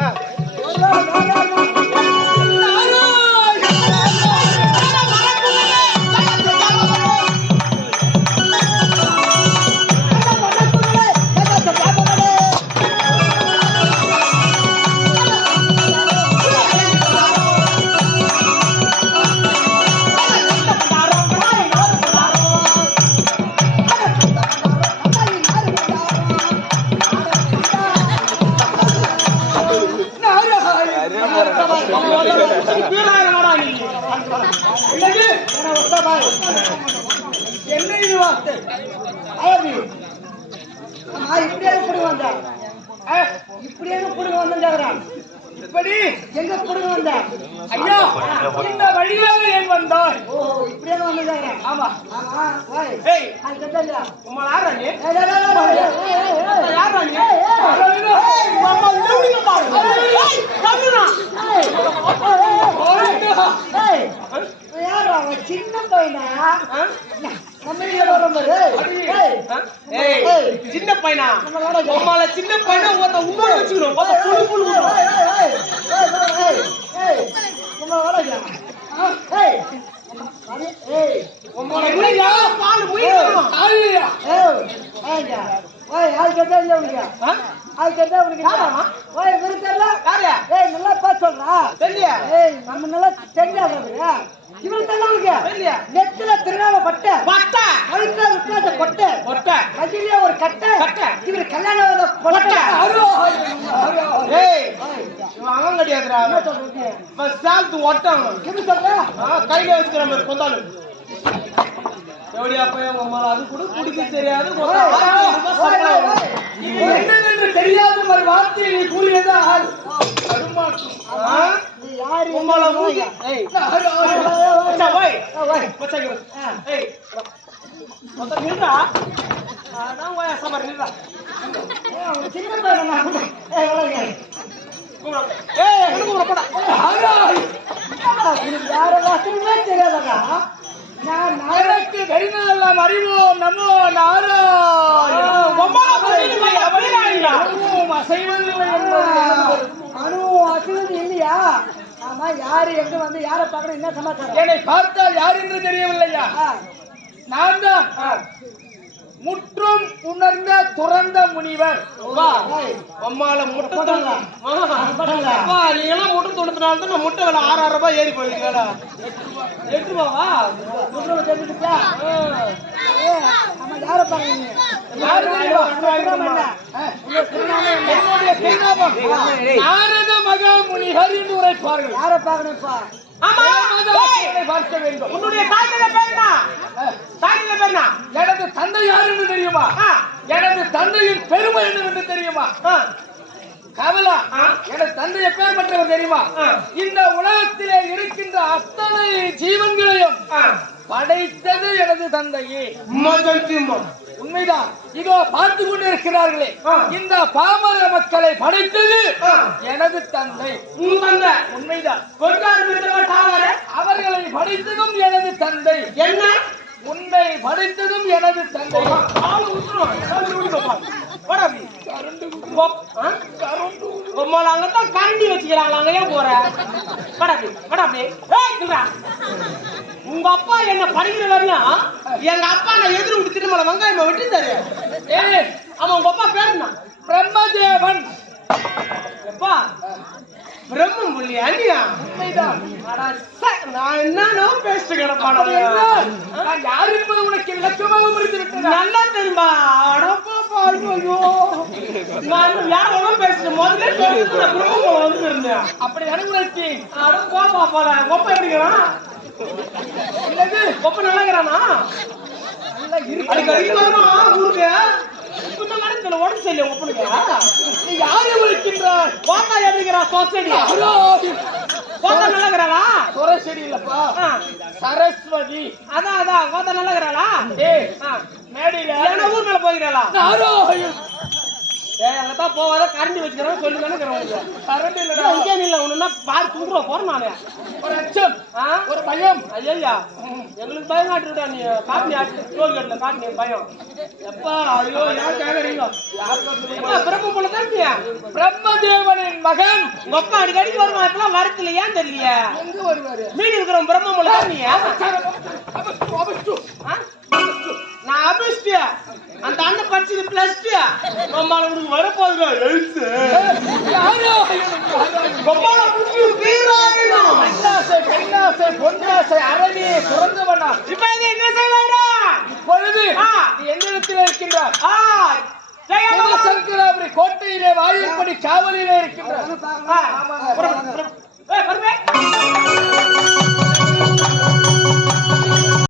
ஆ uh, என்ன இது வார்த்தை இப்படியே இப்படி வந்தா இப்படியே இப்படி வந்தேன் இப்படி எங்க புடுங்க வந்த ஐயா இந்த வழியாக ஏன் வந்தாய் ஓ இப்படியே வந்தேன் ஆமா ஆமா வாய் ஏய் அது கட்டல உம்மா யாரா நீ ஏய் ஏய் ஏய் யாரா நீ ஏய் மாமா லூடிங்க பாரு ஏய் கம்முனா ஏய் ஏய் யாரா அவன் சின்ன பையனா சின்ன பையனா சின்ன பையனா வச்சுக்கிறோம் ஒருத்த புழு புழு விடுறோம். உம்மால இல்லையா பால் உயிரும் தெரியலையா. தெரியலையா. நெத்தில திருநாம பட்ட. பட்டை? கழுத்துல விட்டாத கொட்டை. கையிலே ஒரு கட்டை. கட்டை. இவர் கல்யாணம் கொட்டை கொட்டை. ஏய் இவன் அவன் கிடையாதுடா. என்ன சொல்றீங்க இவன் சொல்ற? கையில வச்சுக்கிற மாதிரி கொந்தாலு. எப்படியா பையன் உம்மால அது கூட குடிக்க தெரியாது ஒரு ஆயிரம் ரூபாய் சம்பளம். இது என்னவென்று தெரியாத வார்த்தையை நீ கூறியதால் ஆ? நீ யாரு உம்மால மூஞ்சி ஏய் மச்சான், வை. மச்சான், இங்க வா. ஏய், மொத்தம் நில்றா. அதான் ஓயா சமர் நில்றா. சின்ன பையனா ஏய் வளங்க கூப்பிடு. ஏய், எங்க கூப்பிட போடா. உனக்கு யார வாசமே தெரியாதடா நான் நாளைக்கு வெறிநாளெல்லாம் அறிவோம் நமோ நாராயண அசைவதில்லை அணு அசைவது இல்லையா? ஆமா யாரு எங்க வந்து யாரை பார்க்கணும் என்ன சமாச்சாரம்? என்னை பார்த்தால் யார் என்று தெரியவில்லையா? நான் தான். முற்றும் உணர்ந்த துறந்த முனிவர். உம்மால முட்டை போடலாம். தொண்ணூ- போடலாம். அப்பா, நீ எல்லாம் முட்டை தொண்ணூத்தினால தான் நான் முட்டை விலை ஆறாயிரம் ரூபாய் ஏறி போயிருக்கேடா எட்டு ரூபாவா? தெரிஞ்சுக்கிட்டா? ஏய், ஆமா யாரை பார்க்கறீங்க நாரத மகா முனிவர் என்று உரைப்பார்கள். யாரை பார்க்கணும்ப்பா? எனது தந்தை யார் என்று தெரியுமா. எனது தந்தையின் பெருமை என்னவென்று தெரியுமா. கவலா. எனது தந்தை எப்பேர் பெற்றவர் தெரியுமா. இந்த உலகத்திலே இருக்கின்ற அத்தனை ஜீவன்களையும் படைத்தது எனது தந்தையே. உண்மைதான். இதோ பார்த்து கொண்டிருக்கிறார்களே. இந்த பாமர மக்களை படைத்தது. எனது தந்தை. உண்மைதான். அவர்களை படைத்ததும் எனது தந்தை. என்ன? உன்னை படைத்ததும் எனது தந்தை. ஆ? உம்மால அங்கதான் கரண்டி வச்சுக்கிறாங்களா? அங்க ஏன் போற? போடா அப்படி. உங்க அப்பா என்ன படிக்கிற வரையும் எங்க அப்பா நான் எதிர் விட்டு திருமலை வெங்காயம் வெட்டி தரு ஏய், அவன் உங்க அப்பா பேர் என்ன பிரம்மதேவன். எப்பா? பிரம்மம் புள்ளி அண்ணியா? நான் என்னன்னு பேசிட்டு கிடப்பான யார் என்பது உனக்கு விளக்கமாக புரிந்து நல்லா தெரியுமா? ஐயோ. நான் யார் வேணாலும் பேசுறேன் முதல்ல பேசுறது நான் குடும்பம் வந்து இருந்தேன் அப்படி அனுமதி அட கோப்பா போல கொப்பை எப்படிங்கிறான் இல்லது கொப்பை நல்லாங்கிறானா நல்லா இருக்கு அடிக்கடி வருவான் ஊருக்கு. உடம்பு சரியில்லை ஒப்பனுக்கு நீ யாரை விളിக்கின்றாய் கோத்தா எப்படிங்கிறா சொசைடி யாரோ கோத்தா நல்லாங்கிறாளா சுரசெடி இல்லப்பா ஆ, சரஸ்வதி. அதான் அதான். கோத்தா நல்லாங்கிறாளா ஏய் ஆ, மேடையில. என்ன ஊர் மேல போகிறாளா போவாத கரண்டி வச்சுக்கிறேன் சொல்லி தானே இருக்கிறேன் கரண்ட் இல்லடா. இல்ல, இங்கே நில்ல ஒண்ணுன்னா பாரு தூக்குற போறேன் நானு. ஒரு அச்சம் ஆ? ஒரு பயம். ஐயா எங்களுக்கு பயம் காட்டுடா நீ. காட்டினி டோல் கேட்ல காட்டினி பயம். எப்பா ஐயோ கேக்குறீங்க பிரம்ம போல தான் நீ? பிரம்மதேவனின் மகன். உங்க அப்பா அடிக்கடிக்கு வருவான் இப்பெல்லாம் வரத்துல ஏன் தெரியல எங்க வருவாரு? மீன் இருக்கிற பிரம்ம போல தான் நீ பிளஸ் டூ ரொம்ப உனக்கு வரப்போகுது எழுத்து பெண்ணாசை பெண்ணாசை பொன்னாசை அரணியை துறந்தவனா இப்ப இது என்ன செய்யலாம்டா இப்பொழுது எந்த இடத்தில் இருக்கின்றார் சிவசங்கராபுரி கோட்டையிலே வாயிற்படி காவலிலே இருக்கின்றார்.